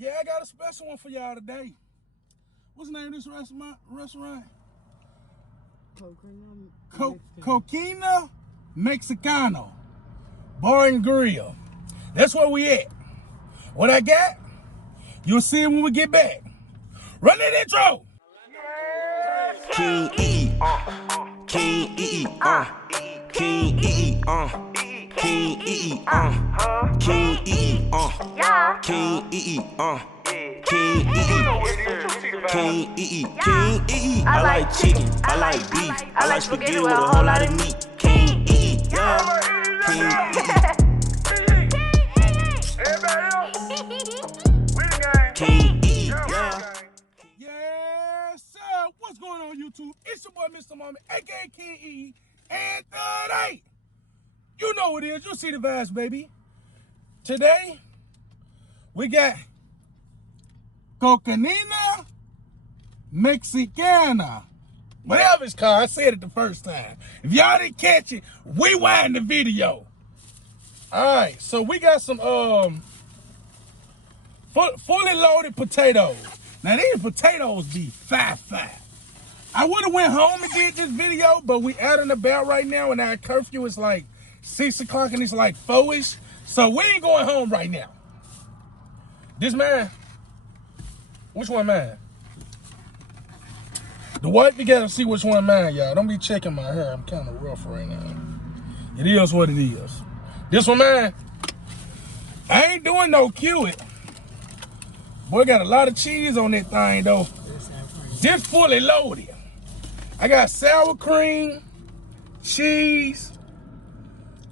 Yeah, I got a special one for y'all today. What's the name of this restaurant? Coquina Mexicano Bar and Grill. That's where we at. What I got, you'll see it when we get back. Run that intro. KinggEATEAT, KinggEATEAT, KinggEATEAT, KinggEATEAT, KinggEATEAT, KinggEATEAT, KinggEATEAT. I like chicken, I like beef, I like spaghetti with a whole lot of meat. KinggEATEAT, yeah, KinggEATEAT. KinggEATEAT, yeah. Yes, sir. What's going on, YouTube? It's your boy, Mr. Moment, aka KinggEATEAT, and today, you know what it is. You see the vibes, baby. Today, we got Coquina Mexicana. Whatever it's called. I said it the first time. If y'all didn't catch it, rewind the video. Alright, so we got some fully loaded potatoes. Now these potatoes be 5-5. I would have went home and did this video, but we out and about right now, and our curfew is like 6 o'clock and it's like 4-ish. So we ain't going home right now. This man, which one mine? The wife, you gotta see which one mine, y'all. Don't be checking my hair. I'm kind of rough right now. It is what it is. This one mine. I ain't doing no cue it. Boy, got a lot of cheese on that thing though. This fully loaded. I got sour cream, cheese.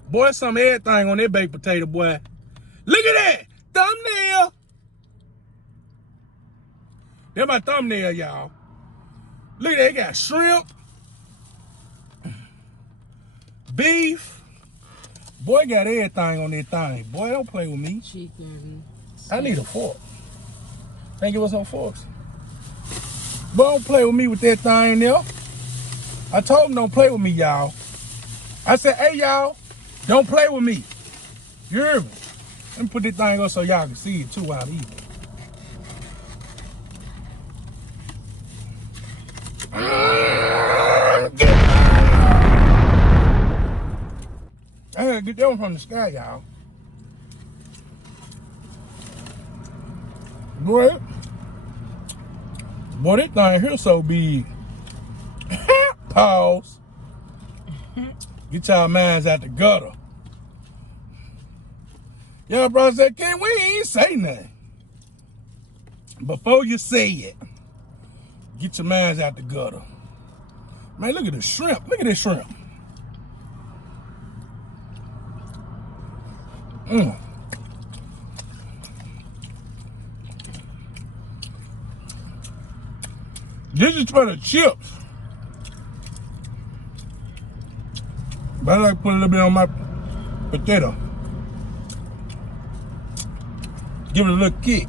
Boy, some everything on that baked potato, boy. Look at that thumbnail. That's my thumbnail, y'all. Look at that, it got shrimp, beef. Boy, got everything on that thing. Boy, don't play with me. Chicken. I need a fork. Can't give us no forks. Boy, don't play with me with that thing there. I told him don't play with me, y'all. I said, hey, y'all, don't play with me. You hear me? Let me put this thing up so y'all can see it too while I'm eating. I had to get that one from the sky, y'all. Boy, this thing here so big. Pause. Get y'all minds out the gutter. Y'all brother said, Ken, we ain't say nothing. Before you say it, get your minds out the gutter. Man, look at the shrimp. Look at this shrimp. This is for the chips. But I like to put a little bit on my potato. Give it a little kick.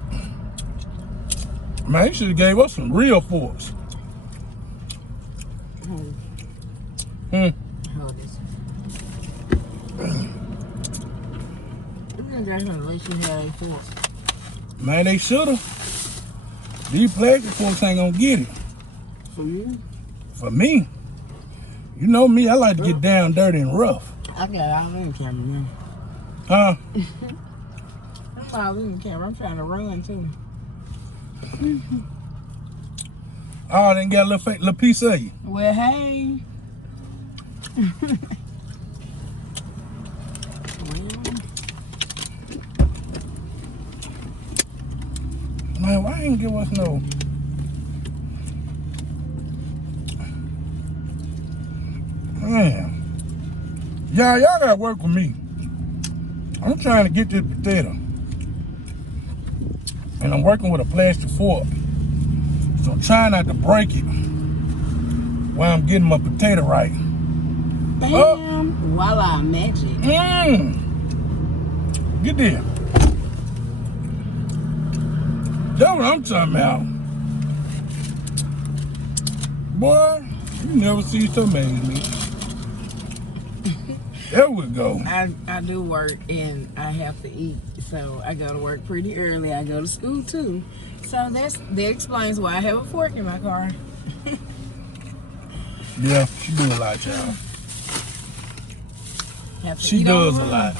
Man, you should have gave us some real forks. Hold this. They're gonna let you have a fork. Man, they should have. These plastic forks ain't gonna get it. For you? For me. You know me, I like to get down dirty and rough. I got all in camera now. Huh? I'm all in camera. I'm trying to run too. Oh, they got a little piece of you. Well, hey. Man, why ain't give us no? Man. Y'all gotta work with me. I'm trying to get this potato. And I'm working with a plastic fork. So I'm trying not to break it while I'm getting my potato right. Bam! Voila, magic. Get there. That's what I'm talking about. Boy, you never see so many of me. There we go. I do work and I have to eat, so I go to work pretty early. I go to school too, so that explains why I have a fork in my car. Yeah, she do a lot, y'all. She eat does all a of lot.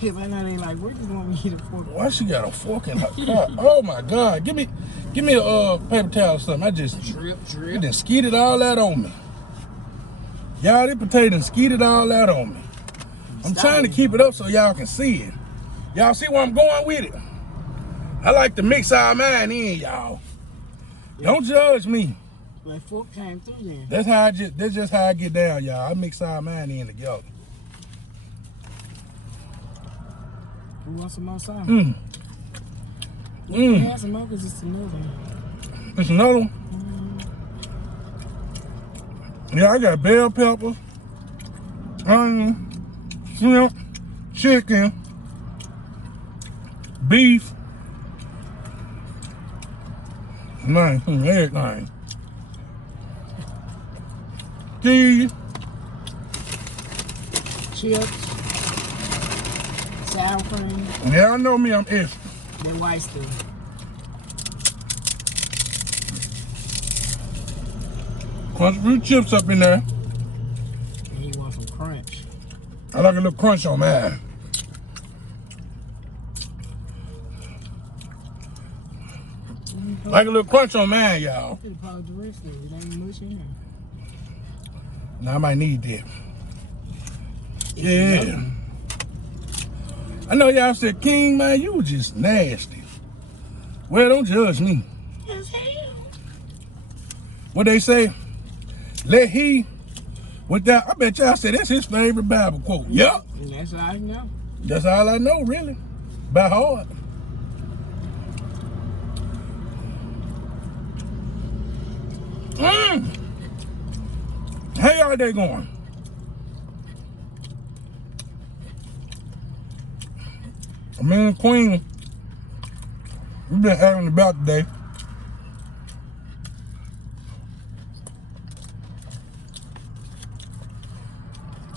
Because I know they like, where you want me to eat a fork? Why she got a fork in her car? Oh my God! Give me a paper towel or something. I just Drip. it done skeeted all that on me. Y'all, this potato done skeeted all that on me. I'm trying to keep it up so y'all can see it. Y'all see where I'm going with it? I like to mix our mind in, y'all. Don't judge me. That fork came through there. That's just how I get down, y'all. I mix our mind in together. We want some more sauce. Mmm. Mmm. Yeah, some more because it's another one. It's another one? Yeah, I got bell peppers, onion, shrimp, chicken, beef, everything. Cheese. Chips. Sour cream. Yeah, I know me, I'm extra. That white stuff. Crunch a few chips up in there. And you want some crunch. I like a little crunch on mine. Like a little crunch on mine, y'all. You could probably the rest of it. It ain't much in here. Now I might need that. Yeah. I know y'all said, King, man, you was just nasty. Well, don't judge me. As hell. What they say? Let he, without, I bet y'all said that's his favorite Bible quote. Yup. And that's all I know. That's all I know, really. By heart. How y'all day going? Me and Queen, we've been out and about today.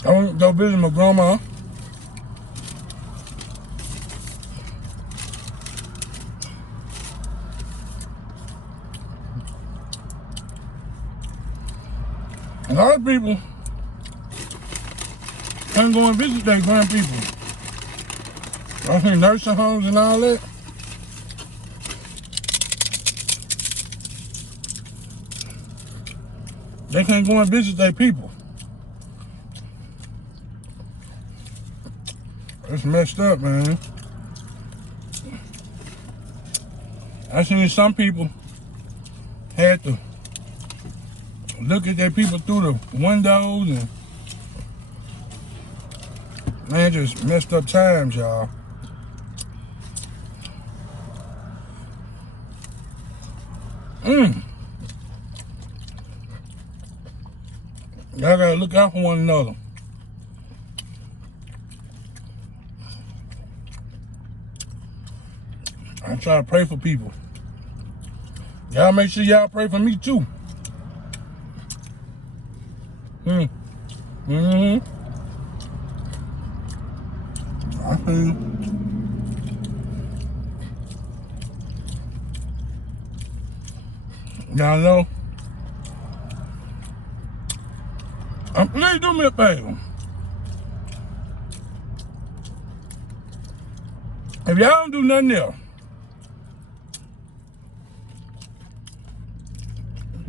I went to go visit my grandma. A lot of people can't go and visit their grandpeople. I think nursing homes and all that. They can't go and visit their people. It's messed up, man. I seen some people had to look at their people through the windows and man, just messed up times, y'all. Y'all gotta look out for one another. I try to pray for people. Y'all make sure y'all pray for me too. I feel y'all know. Please do me a favor. If y'all don't do nothing else,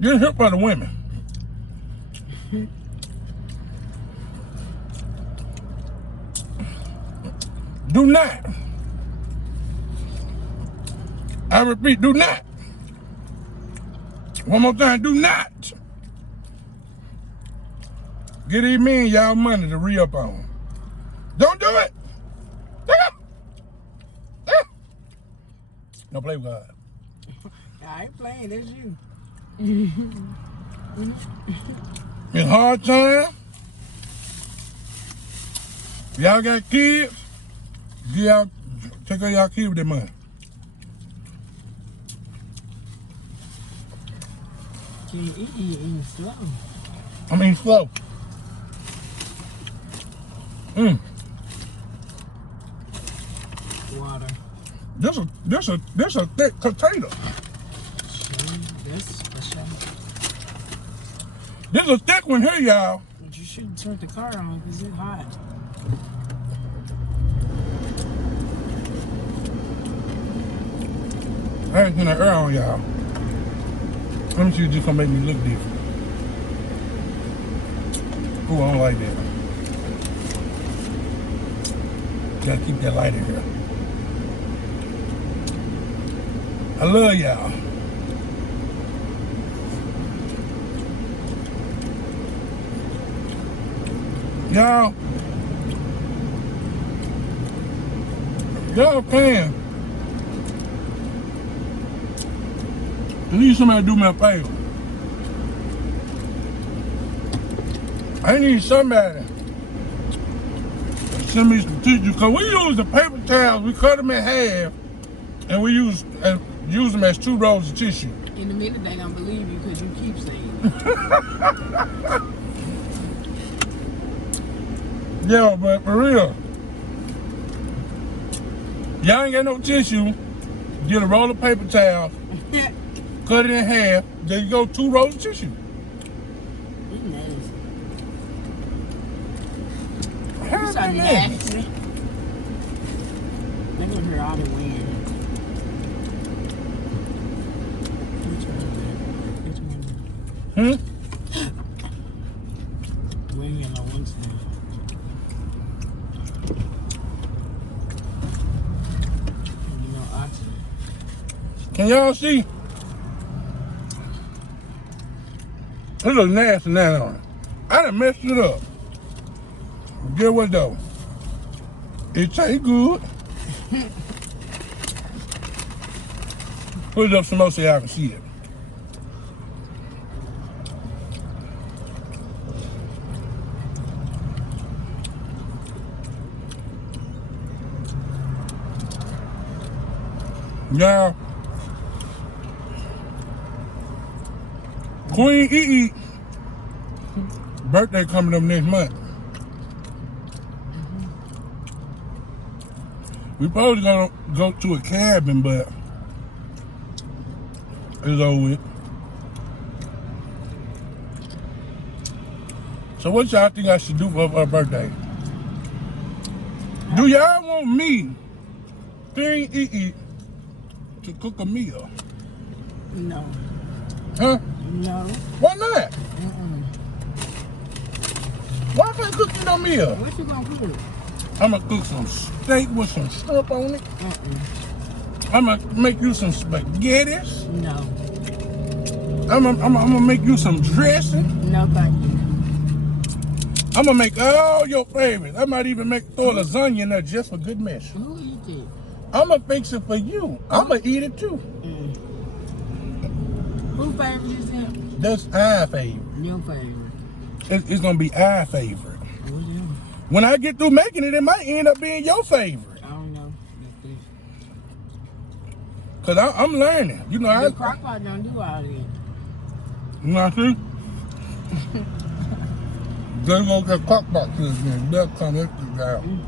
get hit by the women. Do not. I repeat, do not. One more time, do not. Get these men y'all money to re-up on. Don't do it. Don't play with God. I ain't playing, that's you. In hard time, y'all got kids, y'all take care of y'all kids with their money. Can't eat slow. I mean slow. Water. This a thick potato. That's for sure. This a thick one here, y'all. But you shouldn't turn the car on because it's hot. I ain't turn the air on, y'all. Let me see if this gonna make me look different. Ooh, I don't like that. Gotta keep that light in here. I love y'all. Y'all can. I need somebody to do me a favor. I need somebody to send me some tissues, because we use the paper towels, we cut them in half, and we use them as 2 rolls of tissue. In a minute, they don't believe you because you keep saying it. Yeah, but for real, y'all ain't got no tissue, get a roll of paper towel, cut it in half, there you go, 2 rolls of tissue. You're so nasty. They're gonna hear all the wind. We ain't got no one stand. No oxygen. Can y'all see? It looks nasty now on it. I done messed it up. Get what though? It tastes good. Put it up some more so y'all can see it. Now, KinggEATEAT birthday coming up next month. We probably gonna go to a cabin, but it's over with. So what y'all think I should do for her birthday? Do y'all want me, KinggEATEAT, to cook a meal? No. Huh? No. Why not? Why can't I cook you no meal? What you gonna cook? I'm gonna cook some steak with some shrimp on it. I'm gonna make you some spaghettis. No. I'm gonna make you some dressing. No, thank you. I'm gonna make all your favorites. I might even throw a lasagna in there just for good measure. Who eat it? I'm gonna fix it for you. I'm gonna eat it too. Who favorite is it? That's our favorite. Your favorite. It's gonna be our favorite. Whatever. When I get through making it, it might end up being your favorite. I don't know. Cause I'm learning. You know, The crock pot don't do all that. You know what I see? Then go get crock pot to this man. They'll come extra down.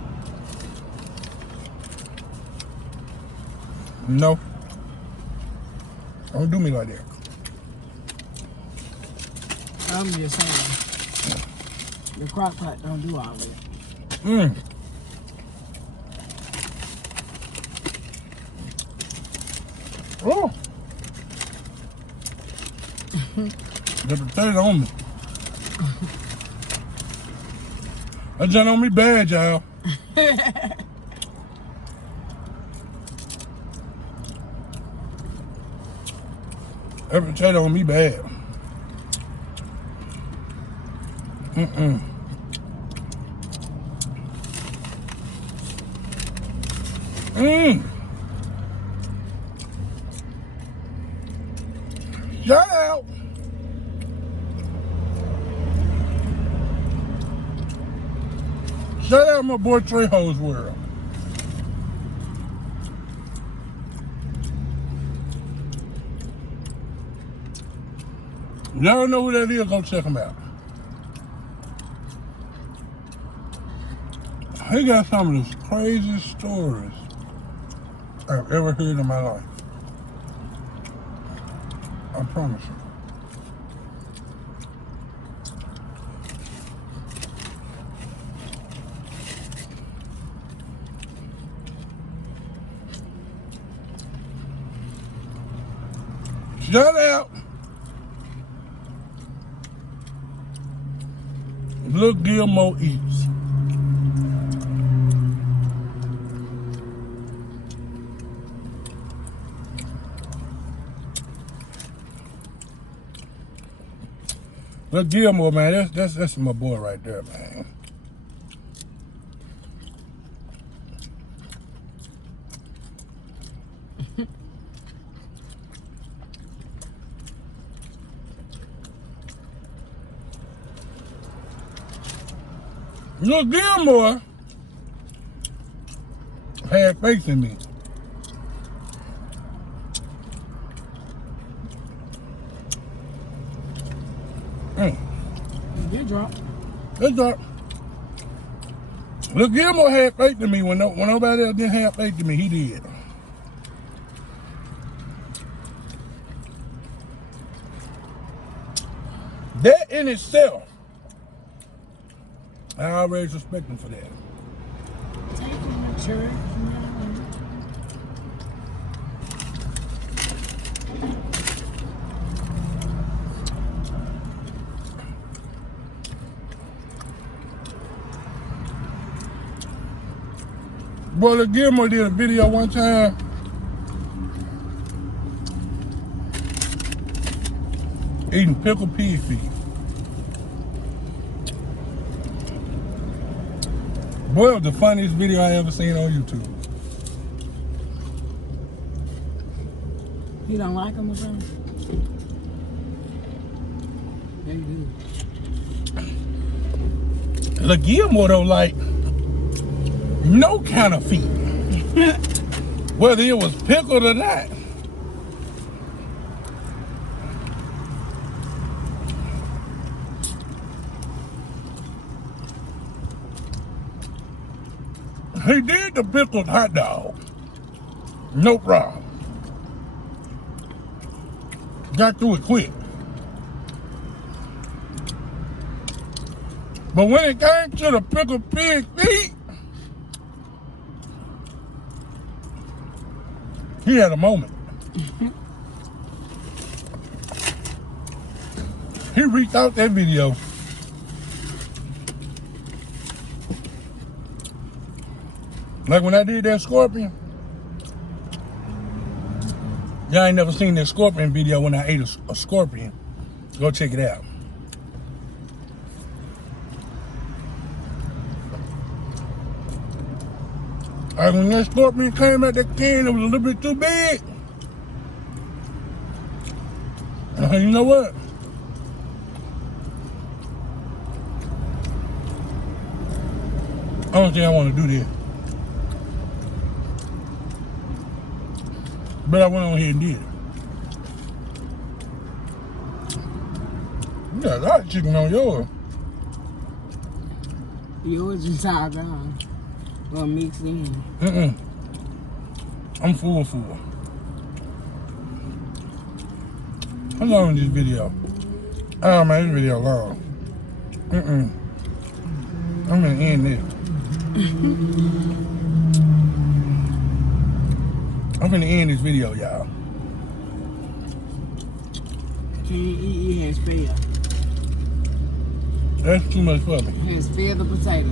No. Don't do me like that. I'm just saying. The crock pot don't do all that. Oh. The potato on me. That junk on me bad, y'all. That potato on me bad. Shout out. Shout out my boy Trejo's World. Y'all know who that is, go check him out. He got some of the craziest stories I've ever heard in my life. I promise you. Shout out. Look, Gilmore Eats. Look, Gilmore, man, that's my boy right there, man. Look, Gilmore had faith in me. Good drop. Good drop. Look, Gilmore had faith in me when nobody else didn't have faith in me. He did. That in itself, I already respect him for that. Taking the church. Boy, look, Gilmore did a video one time. Eating pickled pig feet. Boy, it was the funniest video I ever seen on YouTube. You don't like them or something? They do. Look, Gilmore don't like no kind of feet. Whether it was pickled or not. He did the pickled hot dog. No problem. Got through it quick. But when it came to the pickled pig feet, he had a moment. He reached out that video. Like when I did that scorpion. Y'all ain't never seen that scorpion video when I ate a scorpion. Go check it out. And when that scorpion came out that can, it was a little bit too big. I said, you know what? I don't think I want to do this. But I went on here and did it. You got a lot of chicken on yours. Yours is all gone. Well, mixed in. I'm full. How long is this video? Oh man, this video long. I'm gonna end this. I'm gonna end this video, y'all. KinggEAT has failed. That's too much for me. Has failed the potato.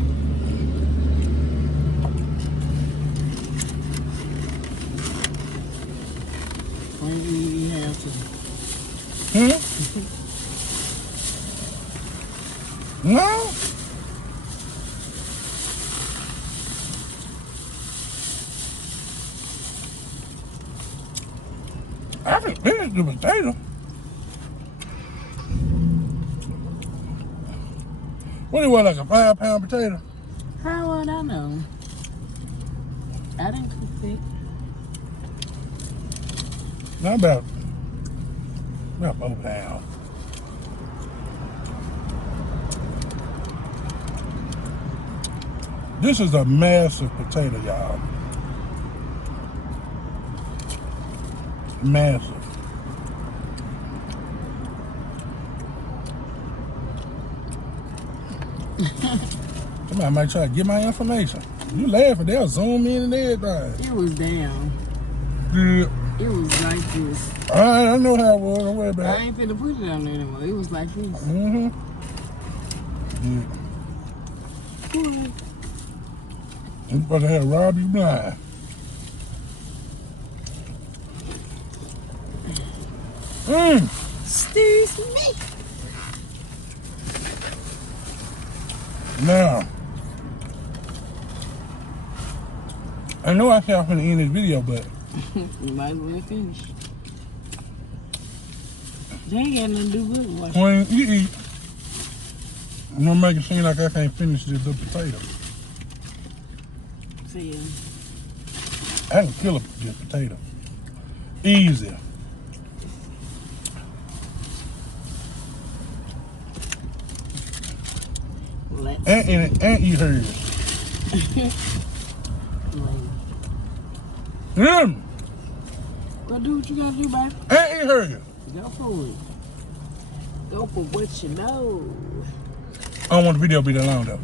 KinggEAT has to. No? I can finish the potato. What do you want, like a 5-pound potato? How would I know? I didn't cook it. Not about 4 pounds. This is a massive potato, y'all. Massive. Somebody might try to get my information. You laughing, they'll zoom in and everything. It was down. Yeah. It was like this. Alright, I know how it was. Don't worry about I it. ain't finna put it on there anymore. It was like this. Mm-hmm. Yeah. I'm supposed to have robbed you blind. Excuse me. Now, I know I said I'm finna end this video, but You might as well finish. They ain't got nothing to do with it. Watch. when you eat, I'm gonna make it seem like I can't finish this little potato. See ya. I can kill this potato. Easy. Let's And eat hers. Go do what you gotta do, baby. And eat hers. Go for it. Go for what you know. I don't want the video to be that long though.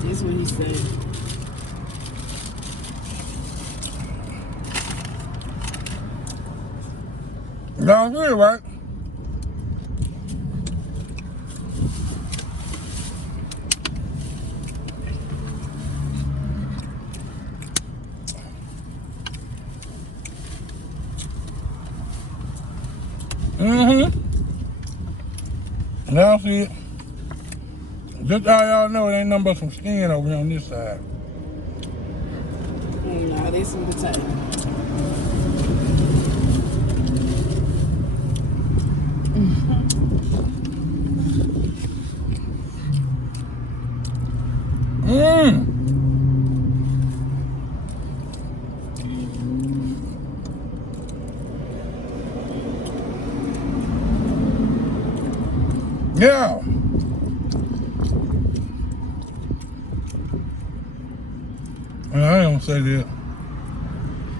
That's what he said. Y'all good, right? Now see it. Just how y'all know it ain't nothing but some skin over here on this side. No, this is the time. Yeah. And I ain't gonna say that.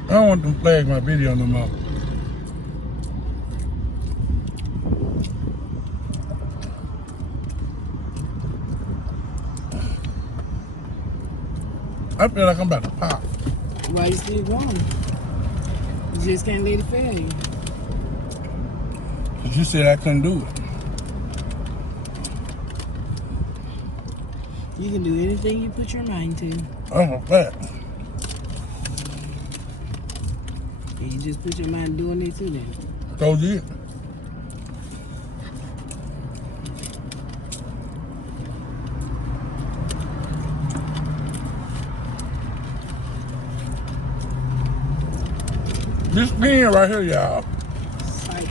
I don't want them to flag my video no more. I feel like I'm about to pop. Why you still going? You just can't let it fail you. Cause you said I couldn't do it. You can do anything you put your mind to. I'm a fact. And you just put your mind doing it too then. Told you it. This skin right here, y'all. Psych.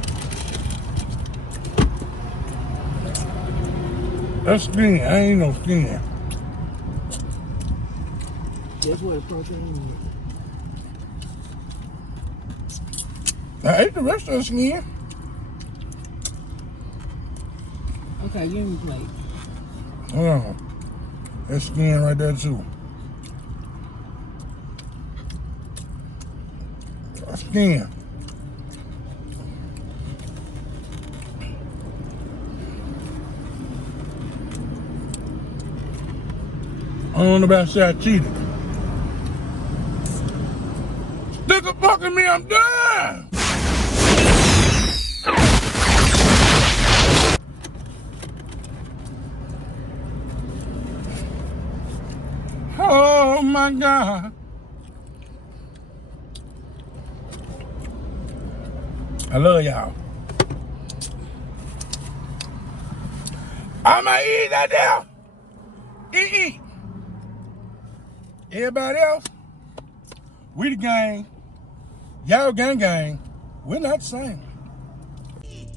That's skin. I ain't no skin. That's where the protein is. I ate the rest of the skin. Okay, give me a plate. Hold on. That skin right there too. Skin. I don't know about to say I cheated. Stick a fuck in me, I'm done! Oh my God. I love y'all. I'ma eat that there. Eat. Everybody else, we the gang. Y'all gang. We're not the same. King